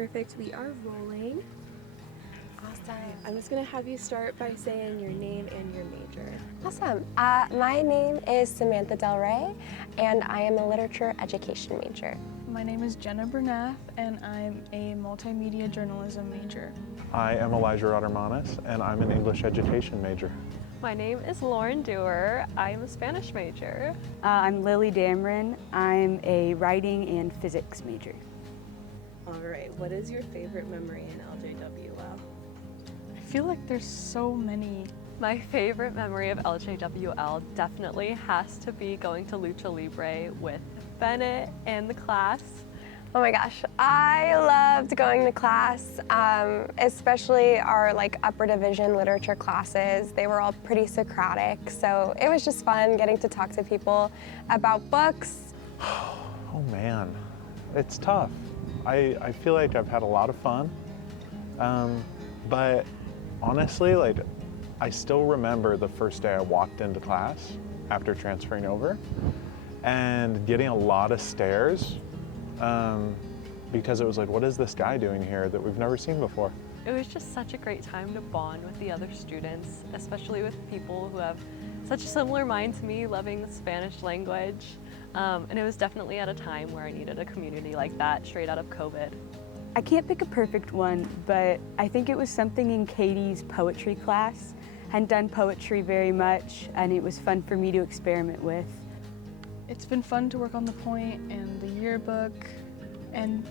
Perfect, we are rolling. Awesome. I'm just gonna have you start by saying your name and your major. Awesome. My name is Samantha Del Rey, and I am a literature education major. My name is Jenna Bernath, and I'm a multimedia journalism major. I am Elijah Rodermanis, and I'm an English education major. My name is Lauren Dewar. I am a Spanish major. I'm Lily Dameron. I'm a writing and physics major. All right, what is your favorite memory in LJWL? I feel like there's so many. My favorite memory of LJWL definitely has to be going to Lucha Libre with Bennett and the class. Oh my gosh, I loved going to class, especially our upper division literature classes. They were all pretty Socratic, so it was just fun getting to talk to people about books. Oh man, it's tough. I feel like I've had a lot of fun, but honestly, I still remember the first day I walked into class after transferring over and getting a lot of stares because it was like, what is this guy doing here that we've never seen before? It was just such a great time to bond with the other students, especially with people who have such a similar mind to me, loving the Spanish language. And it was definitely at a time where I needed a community like that straight out of COVID. I can't pick a perfect one, but I think it was something in Katie's poetry class. Hadn't done poetry very much, and it was fun for me to experiment with. It's been fun to work on the point and the yearbook, and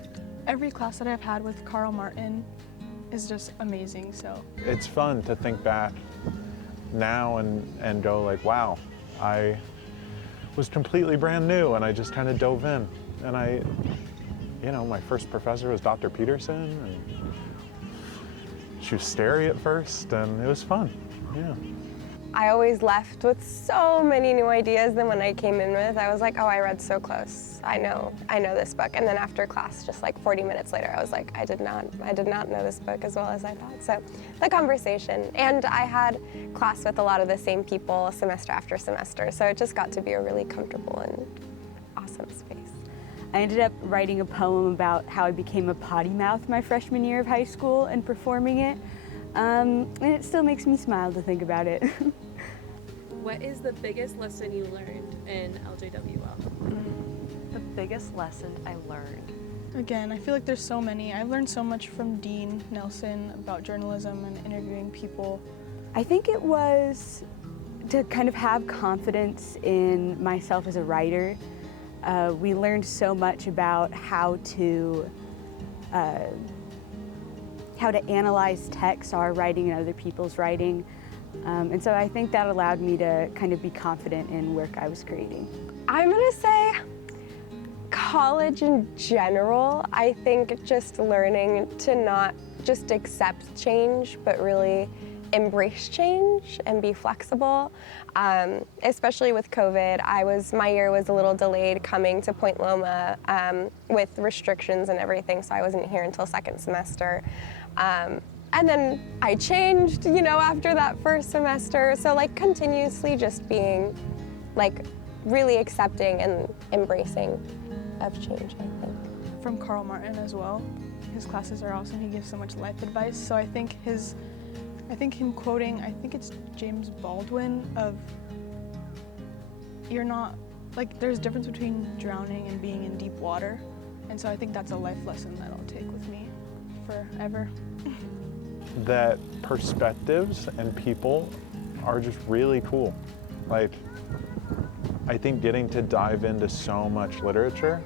every class that I've had with Carl Martin is just amazing. So it's fun to think back now and go like, wow, I was completely brand new and I just kind of dove in. And my first professor was Dr. Peterson, and she was scary at first, and it was fun, yeah. I always left with so many new ideas than when I came in with. I was like, oh, I read so close. I know this book. And then after class, just 40 minutes later, I was like, I did not know this book as well as I thought. So the conversation, and I had class with a lot of the same people semester after semester. So it just got to be a really comfortable and awesome space. I ended up writing a poem about how I became a potty mouth my freshman year of high school and performing it. And it still makes me smile to think about it. What is the biggest lesson you learned in LJWL? The biggest lesson I learned. again, I feel like there's so many. I've learned so much from Dean Nelson about journalism and interviewing people. I think it was to kind of have confidence in myself as a writer. We learned so much about how to analyze text, our writing and other people's writing. And so I think that allowed me to kind of be confident in work I was creating. I'm gonna say college in general. I think just learning to not just accept change, but really embrace change and be flexible. Especially with COVID, my year was a little delayed coming to Point Loma with restrictions and everything, so I wasn't here until second semester. And then I changed, after that first semester. So continuously just being really accepting and embracing of change, I think. From Carl Martin as well. His classes are awesome. He gives so much life advice. So I think him quoting, I think it's James Baldwin of, there's a difference between drowning and being in deep water. And so I think that's a life lesson that I'll take with me forever. That perspectives and people are just really cool. I think getting to dive into so much literature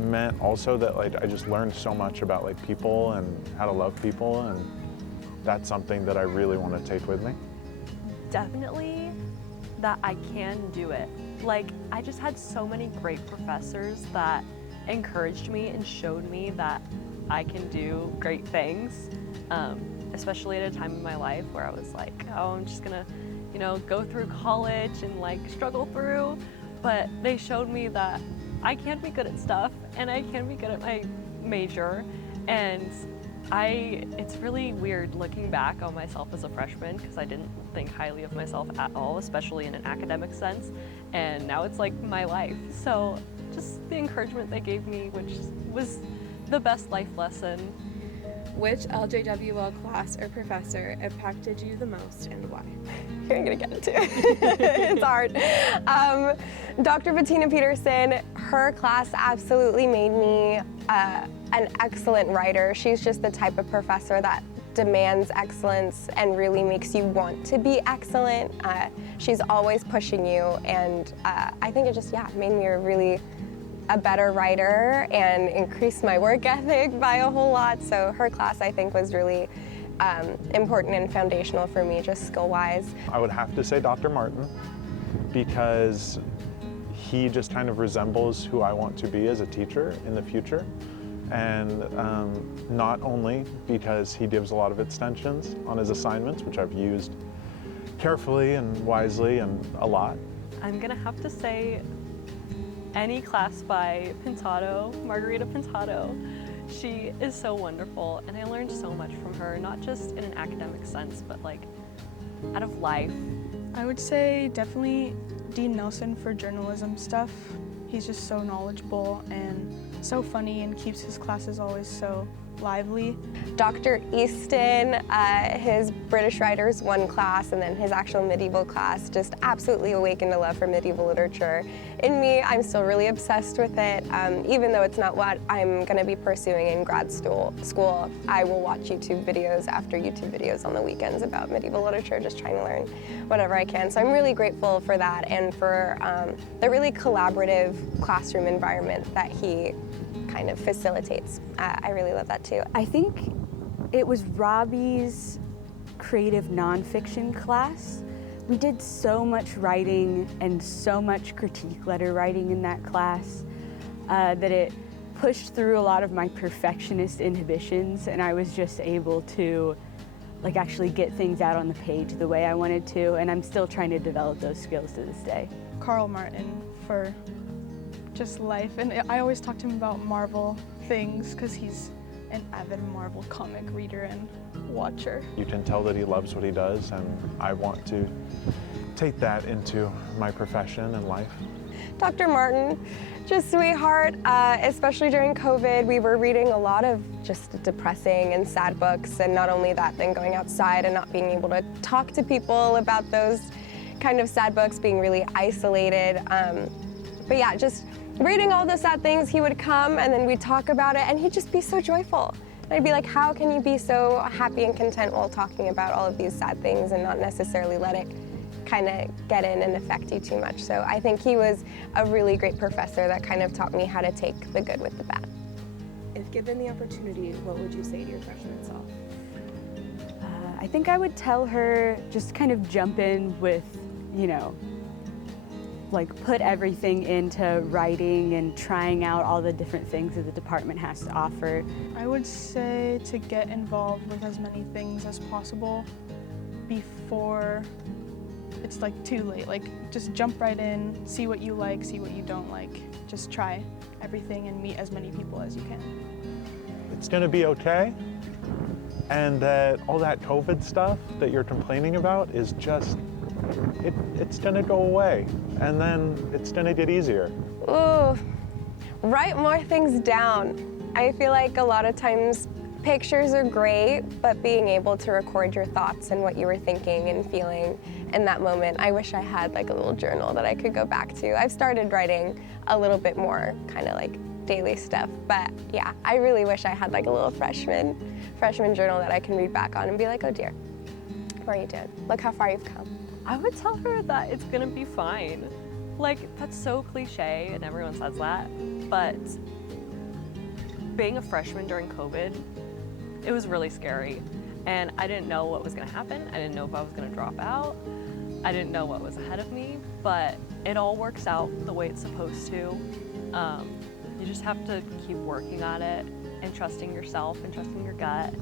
meant also that I just learned so much about people and how to love people, and that's something that I really want to take with me. Definitely that I can do it. I just had so many great professors that encouraged me and showed me that I can do great things, especially at a time in my life where I was I'm just gonna, go through college and struggle through. But they showed me that I can be good at stuff and I can be good at my major. And it's really weird looking back on myself as a freshman because I didn't think highly of myself at all, especially in an academic sense. And now it's my life. So just the encouragement they gave me, which was the best life lesson. Which LJWL class or professor impacted you the most and why? You're gonna get into it. It's hard. Dr. Bettina Peterson, her class absolutely made me an excellent writer. She's just the type of professor that demands excellence and really makes you want to be excellent. She's always pushing you, and I think it just, made me a better writer and increased my work ethic by a whole lot. So her class, I think, was really important and foundational for me, just skill-wise. I would have to say Dr. Martin, because he just kind of resembles who I want to be as a teacher in the future. And not only because he gives a lot of extensions on his assignments, which I've used carefully and wisely and a lot. I'm gonna have to say any class by Margarita Pintado. She is so wonderful, and I learned so much from her, not just in an academic sense, but like out of life. I would say definitely Dean Nelson for journalism stuff. He's just so knowledgeable and so funny and keeps his classes always so lively. Dr. Easton, his British Writers 1 class and then his actual medieval class just absolutely awakened a love for medieval literature in me. I'm still really obsessed with it. Even though it's not what I'm going to be pursuing in grad school, I will watch YouTube videos after YouTube videos on the weekends about medieval literature, just trying to learn whatever I can. So I'm really grateful for that and for the really collaborative classroom environment that he kind of facilitates. I really love that too. I think it was Robbie's creative nonfiction class. We did so much writing and so much critique letter writing in that class that it pushed through a lot of my perfectionist inhibitions, and I was just able to like actually get things out on the page the way I wanted to, and I'm still trying to develop those skills to this day. Carl Martin for just life, and I always talk to him about Marvel things because he's an avid Marvel comic reader and watcher. You can tell that he loves what he does, and I want to take that into my profession and life. Dr. Martin, just sweetheart, especially during COVID, we were reading a lot of just depressing and sad books, and not only that, then going outside and not being able to talk to people about those kind of sad books, being really isolated. But yeah, just reading all the sad things, he would come and then we'd talk about it and he'd just be so joyful. And I'd be like, how can you be so happy and content while talking about all of these sad things and not necessarily let it kind of get in and affect you too much? So I think he was a really great professor that kind of taught me how to take the good with the bad. If given the opportunity, what would you say to your freshman self? I think I would tell her just kind of jump in with, like put everything into writing and trying out all the different things that the department has to offer. I would say to get involved with as many things as possible before it's like too late. Like just jump right in, see what you like, see what you don't like. Just try everything and meet as many people as you can. It's gonna be okay, and that all that COVID stuff that you're complaining about is just, it's gonna go away, and then it's gonna get easier. Ooh, write more things down. I feel like a lot of times pictures are great, but being able to record your thoughts and what you were thinking and feeling in that moment, I wish I had like a little journal that I could go back to. I've started writing a little bit more kind of like daily stuff, but yeah, I really wish I had like a little freshman journal that I can read back on and be like, oh dear, what are you doing? Look how far you've come. I would tell her that it's gonna be fine. Like, that's so cliche and everyone says that, but being a freshman during COVID, it was really scary. And I didn't know what was gonna happen. I didn't know if I was gonna drop out. I didn't know what was ahead of me, but it all works out the way it's supposed to. You just have to keep working on it and trusting yourself and trusting your gut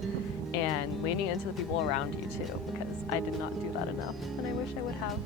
and leaning into the people around you too, because I did not do that enough and I wish I would have.